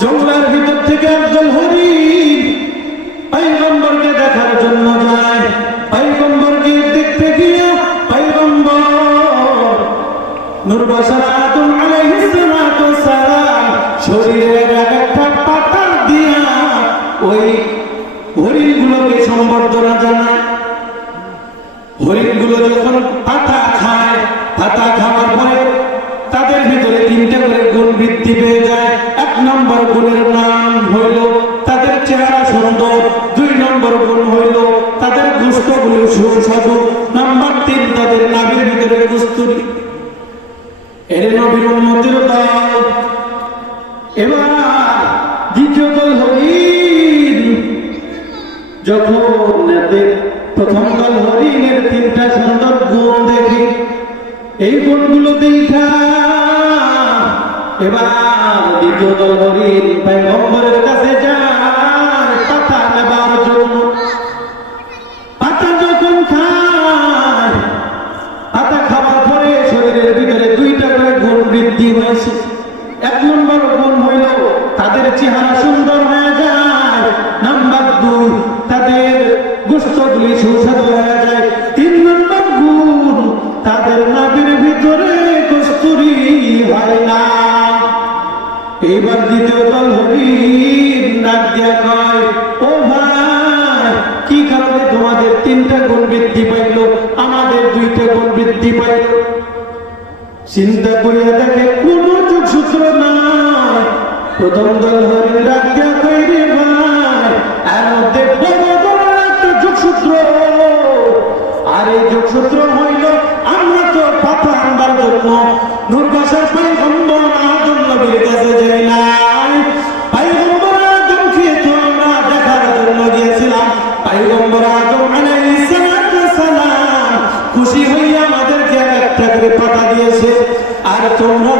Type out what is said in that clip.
জঙ্গলের ভিতর থেকে একজন হরিণ পয়গম্বরকে দেখার জন্য যায়। সম্বর্ধনা জানায়। হরিণগুলো যখন পাতা খায়, পাতা খাওয়ার পরে তাদের ভিতরে 3টে করে গুণ বৃদ্ধি পেয়ে যায়। 1 নম্বর গুণের নাম হইল তাদের চেহারা সুন্দর, 2 নম্বর গুণ হইল তাদের গোশতগুলো সুস্বাদু, নাম্বার 3 তাদের নাভির ভিতরে কস্তুরী। এর নবীর উম্মতের দল। এবার দ্বিতীয় দল হরিণ। যখন প্রথম দল হরিণের 3টা সুন্দর গুণ দেখে, এই গুণগুলো দেখা এবার দ্বিতীয় দল হরিণ পয়গম্বরের কাছে যায় পাতা নেবার জন্য। পাতা যখন খায়, পাতা খাওয়ার পরে শরীরের ভিতরে 2টা করে গুণ বৃদ্ধি হয়েছে। 1 নম্বর গুণ হইল তাদের চেহারা সুন্দর হয়ে যায়, নাম্বার 2 তাদের গোশতগুলি সুস্বাদু হয়ে যায়, 3 নম্বর গুণ তাদের নাভির ভিতরে কস্তুরী হয় না। এইবার দ্বিতীয় দল হরিণ ডাক দিয়া কয়, ও ভাই, কি কারণে তোমাদের 3টা গুণ বৃদ্ধি পাইল, আমাদের 2টা গুণ বৃদ্ধি পাইল? চিন্তা করিয়া দেখে কোন যোগসূত্র নাই। প্রথম দল হরিণ ডাক দিয়া কয়, রে ভাই, এর মধ্যে বড় একটা যোগসূত্র। আর এই যোগসূত্র হইল আমরা তো পাতা আনবার জন্য নূরবাসার পয়গম্বর আদম নবীর কাছে যাই নাই। পয়গম্বর আদমকে তো আমরা দেখার জন্য গিয়েছিলাম। পয়গম্বর আদম আলাইহিস সালাম খুশি হইয়া আমাদেরকে একটা করে পাতা দিয়েছে। আর তোমরা